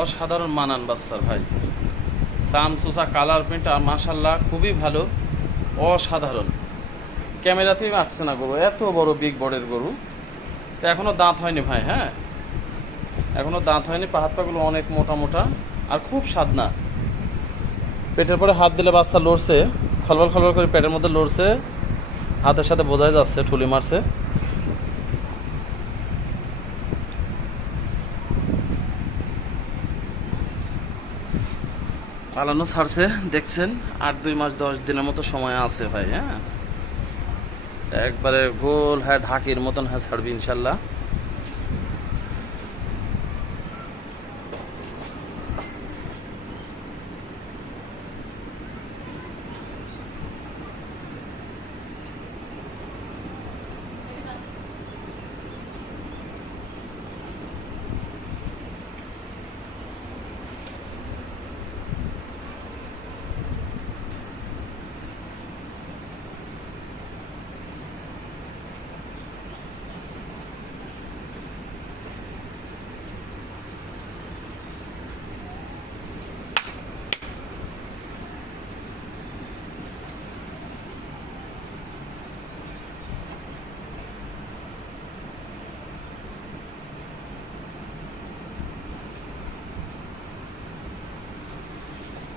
অসাধারণ মানান বাচ্চার ভাই। চামচুচা কালার প্রিন্ট আর মাশাল্লাহ খুবই ভালো, অসাধারণ। ক্যামেরাতেই আসছে না গরু, এত বড় বিগ বড়ের গরু। তো এখনও দাঁত হয়নি ভাই, হ্যাঁ এখনও দাঁত হয়নি। হাত পাগুলো অনেক মোটা মোটা আর খুব স্বাদনা। পেটের পরে হাত দিলে বাচ্চা লড়ছে, খলবল খলবল করে পেটের মধ্যে লড়ছে, হাতের সাথে বোঝাই যাচ্ছে ঠুলি মারছে। পালানো ছাড়ছে দেখছেন, 8-2 মাস 10 দিনের মতো সময় আছে ভাই। হ্যাঁ একবারে গোল, হ্যাঁ ঢাকির মতন, হ্যাঁ ছাড়বি ইনশাল্লাহ।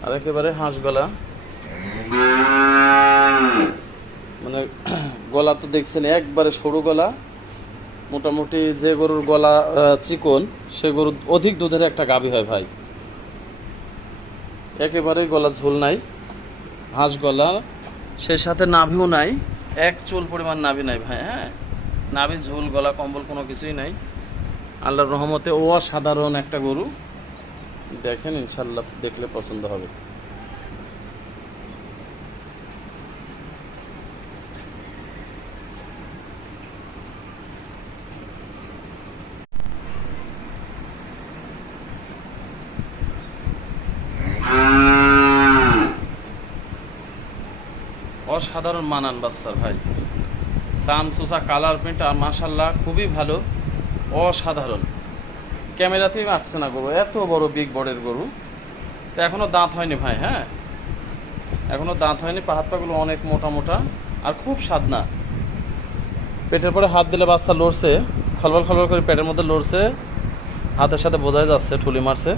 আর একেবারে হাঁস গলা, মানে গলা তো দেখছেন একবারে সরু গলা। মোটামুটি যে গরুর গলা চিকন সে গরুর অধিক দুধের একটা গাভী হয় ভাই। একেবারেই গলা ঝোল নাই, হাঁস গলা, সে সাথে নাভিও নাই, এক চুল পরিমাণ নাভি নাই ভাই। হ্যাঁ নাভি ঝোল গলা কম্বল কোনো কিছুই নাই। আল্লাহর রহমতে অসাধারণ একটা গরু। দেখেন ইনশাল্লাহ দেখলে পছন্দ হবে। অসাধারণ মানান বাচ্চার ভাই। চামচুচা কালার প্রিন্ট আর মাশাল্লাহ খুবই ভালো, অসাধারণ। ক্যামেরাতেই আসছে না গরু, এত বড় বিগ বড়ের গরু। তো এখনও দাঁত হয়নি ভাই, হ্যাঁ এখনও দাঁত হয়নি। হাত পাগুলো অনেক মোটা মোটা আর খুব স্বাদনা। পেটের পরে হাত দিলে বাচ্চা লড়ছে, খলবল খলবল করে পেটের মধ্যে লড়ছে, হাতের সাথে বোঝাই যাচ্ছে ঠুলি মারছে।